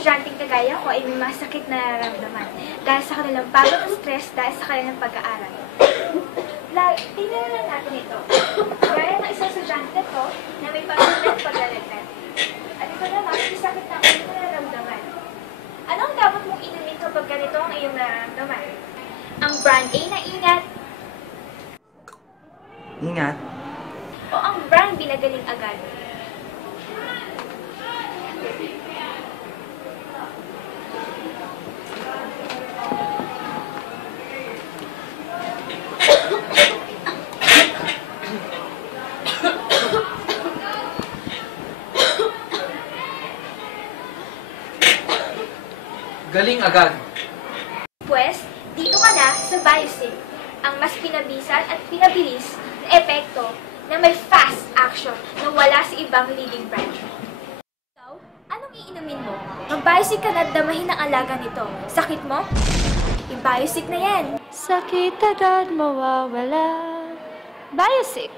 estudyanteng kagaya ko ay may mga sakit na nararamdaman dahil sa kanilang pagod at stress dahil sa kanilang pag-aaral. Tingnan na lang natin ito. Gaya ng isang estudyante ko na may pagod at paglalagnan. At ito naman, may sakit na kanilang nararamdaman. Ano ang dapat mong inumin kapag ganito ang iyong nararamdaman? Ang brand A na ingat Ingat. o ang brand B na galing agad? Galing agad. Pwes, dito ka na sa Biosync, ang mas pinabisan at pinabilis na epekto na may fast action na wala sa ibang leading brand. Ikaw, anong iinumin mo? Mag-Biosync ka na at damahin ang alaga nito. Sakit mo? I-Biosync na yan. Sakit agad mawawala. Biosync.